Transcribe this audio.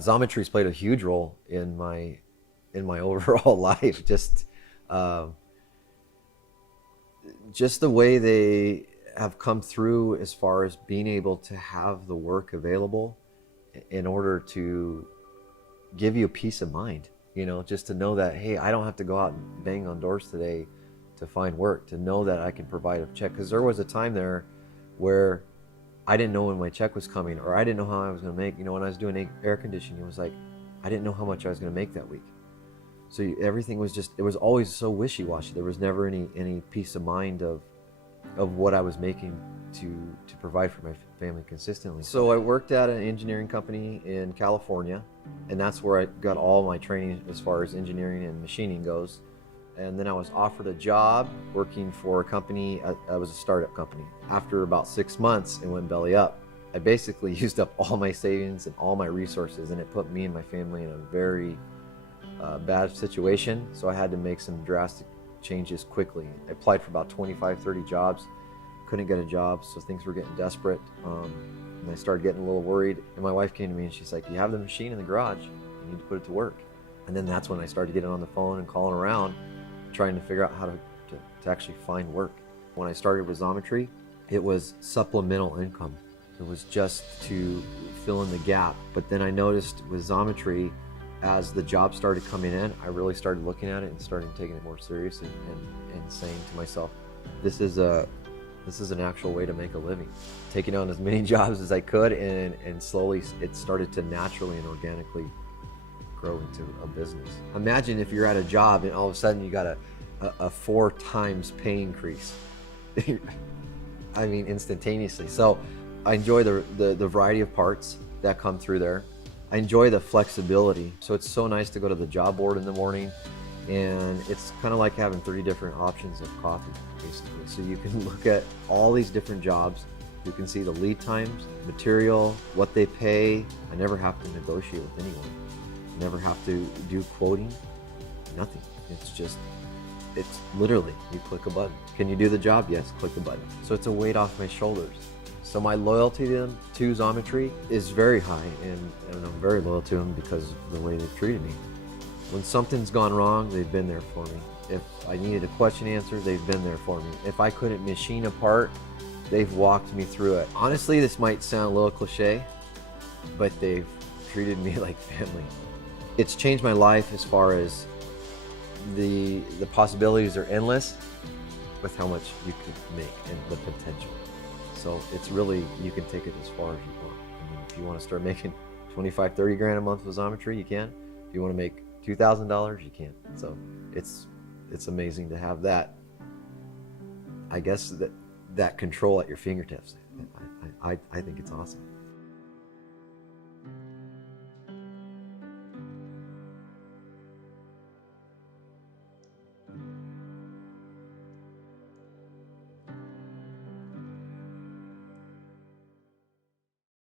Xometry's played a huge role in my overall life. Just the way they have come through as far as being able to have the work available in order to give you a peace of mind. You know, just to know that, hey, I don't have to go out and bang on doors today to find work, to know that I can provide a check. Because there was a time there where I didn't know when my check was coming, or I didn't know how I was going to make. You know, when I was doing air conditioning, it was like I didn't know how much I was going to make that week. So everything was just, it was always so wishy-washy. There was never any peace of mind of what I was making to provide for my family consistently. So I worked at an engineering company in California, and that's where I got all my training as far as engineering and machining goes. And then I was offered a job working for a company. I was a startup company. After about 6 months, it went belly up. I basically used up all my savings and all my resources, and it put me and my family in a very bad situation. So I had to make some drastic changes quickly. I applied for about 25, 30 jobs, couldn't get a job, so things were getting desperate. And I started getting a little worried. And my wife came to me and she's like, "You have the machine in the garage, you need to put it to work." And then that's when I started getting on the phone and calling around, trying to figure out how to actually find work. When I started with Xometry, it was supplemental income. It was just to fill in the gap. But then I noticed with Xometry, as the jobs started coming in, I really started looking at it and started taking it more serious and saying to myself, this is an actual way to make a living. Taking on as many jobs as I could, and slowly it started to naturally and organically grow into a business. Imagine if you're at a job and all of a sudden you got a 4 times pay increase. I mean, instantaneously. So I enjoy the variety of parts that come through there. I enjoy the flexibility. So it's so nice to go to the job board in the morning, and it's kind of like having 30 different options of coffee, basically. So you can look at all these different jobs. You can see the lead times, material, what they pay. I never have to negotiate with anyone. Never have to do quoting, nothing. It's literally, you click a button. Can you do the job? Yes, click the button. So it's a weight off my shoulders. So my loyalty to Xometry is very high, and I'm very loyal to them because of the way they've treated me. When something's gone wrong, they've been there for me. If I needed a question answered, they've been there for me. If I couldn't machine a part, they've walked me through it. Honestly, this might sound a little cliche, but they've treated me like family. It's changed my life as far as the possibilities are endless with how much you could make and the potential. So it's really, you can take it as far as you want. I mean, if you want to start making 25, 30 grand a month with Xometry, you can. If you want to make $2,000, you can. So it's amazing to have that, I guess, that control at your fingertips. I think it's awesome.